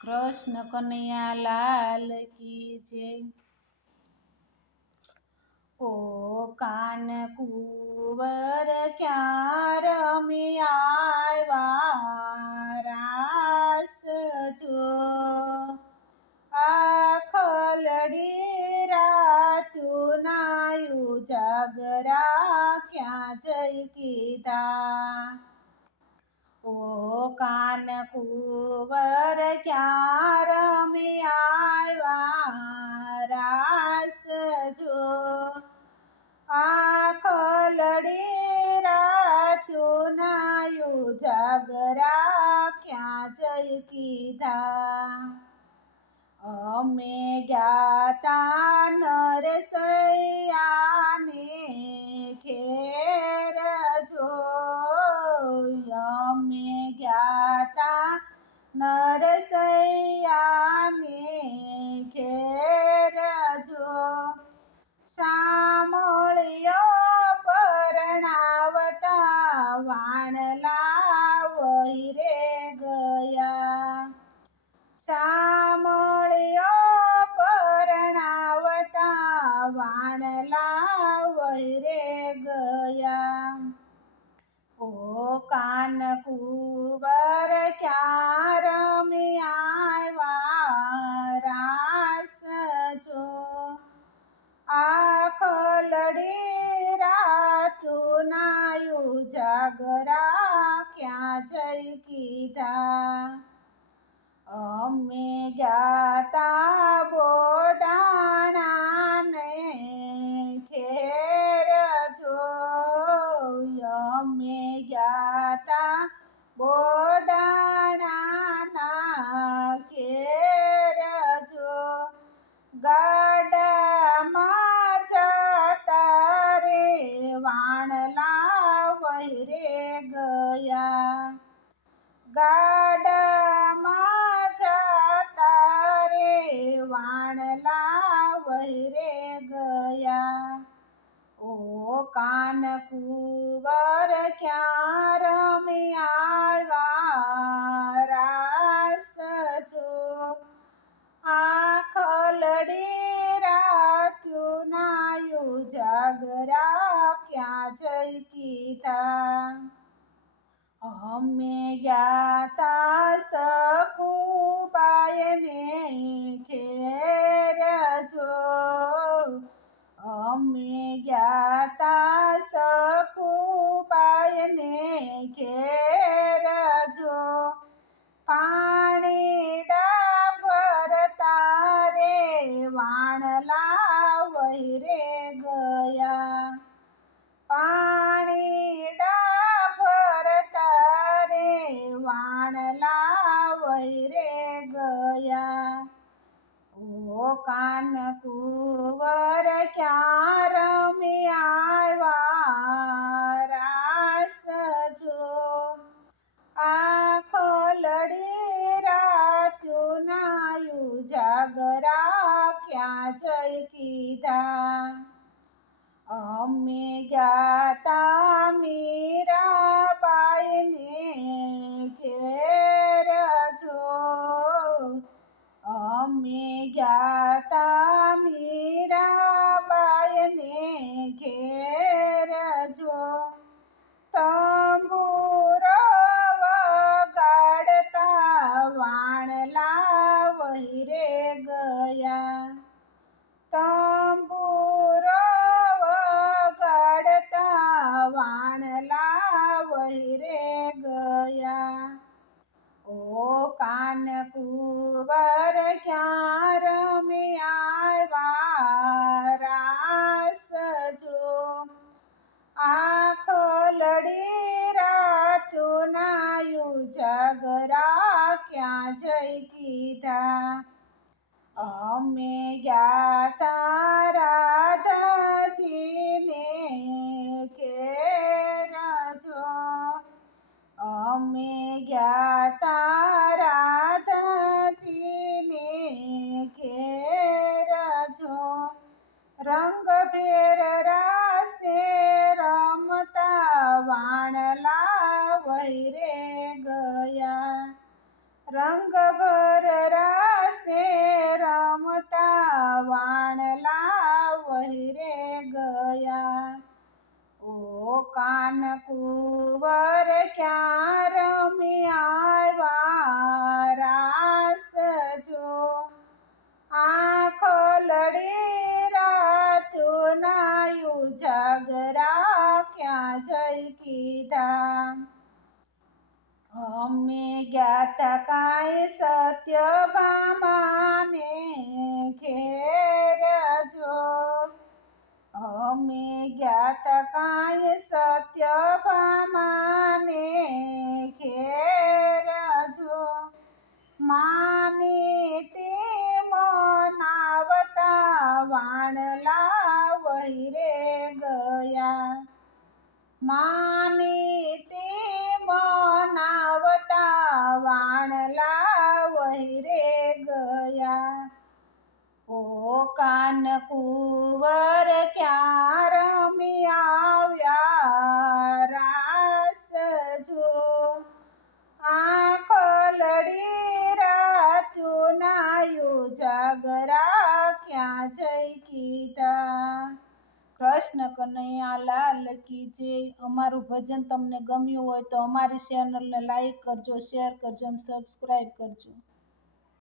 કૃષ્ણ કનૈયા લાલ કી જય। ઓ કાન કુંવર ક્યાં રમી આવ્યા રાસ જો, આખલડી રાતું નાયું જાગરા ક્યાં જઈ કીધા। ઓ કાન કુંવર ક્યાં રમી આવ્યા રાસ જો, આખલડી રાતું નાયું જાગરા ક્યાં જઈ કીધા। અમે ગ્યાતા નરસૈયાને ઘેર જો, અમે ગ્યાતા નરસૈયાને ઘેર જો, શામળિયો પરણાવતા વાણલા વહીરે ગયા। શામળિયો પરણાવતા વાણલા વહીરે ગયા। ઓ કાન કુંવર ક્યાં રમી આવ્યા રાસ જો, આખલડી રાતું નાયું જાગરા ક્યાં જઈ કીધા। અમે ગ્યાતા બોડાણાને ઘેર જો, અમે ગ્યાતા બોડાણાના ઘેર જો, ગાડામાં જતા રે વાણલા વહીરે ગયા। ગાડામાં જતા રે વાણલા વહીરે ગયા। ઓ કાન કુંવર ક્યાં રમી આવ્યા રાસ જો, આખલડી રાતું નાયું જાગરા ક્યાં જઈ કીધા। અમે ગ્યાતા સકુબાઈને ઘેર જો, અમે ગ્યાતા સકુબાઈને ઘેર જો, પાણીડા ભરતા રે વાણલા વહીરે ગયા। પાણીડા ભરતા રે વાણલા વહીરે ગયા। ઓ કાન કુંવર ક્યાં રમી આવ્યા રાસ જો, આખલડી રાતું નાયું જાગરા ક્યાં જઈ કીધા। અમે ગ્યાતા મીરાબાઈને ઘેર જો, અમે ગ્યાતા મીરાબાઈને ઘેર જો, તંબુરો વગાડતા વાણલા વહીરે ગયા। તંબુરો વગાડતા વાણલા વહીરે ગયા। ઓ કાન કુંવર ક્યાં રમી આવ્યા રાસ જો, આખલડી રાતું નાયું જાગરા ક્યાં જઈ કીધા। અમે ગ્યાતા રાધાજીને ઘેર જો, અમે ગ્યાતા રાધાજીને ઘેર જો, રંગભેર રાસે રમતા વાણલા વહીરે ગયા। રંગભર ગયા. ઓ કાનકુંવર ક્યાં રમી આવ્યા રાસ જો. આંખ લડી રાતુના ઉજાગરા ક્યાં જઈ કીધા. અમે જ્ઞાતા કાંઈ સત્યભામાને ઘેર જો. અમે જ્ઞાતા કાંઈ સત્યભામાને ઘેર જો. માનીતી મનાવતા વાણલા વહીરે ગયા. માનીતી મનાવતા વાણલા વહીરે ગયા. ઓ કાનકુંવર ક્યાં રમી આવ્યા રાસ જો. આંખ લડી રાતુના ઉજાગરા ક્યાં જઈ કીધા. કૃષ્ણ કનૈયા લાલ કી જય. અમારું ભજન તમને ગમ્યું હોય તો અમારી ચેનલને લાઈક કરજો, શેર કરજો અને સબસ્ક્રાઈબ કરજો.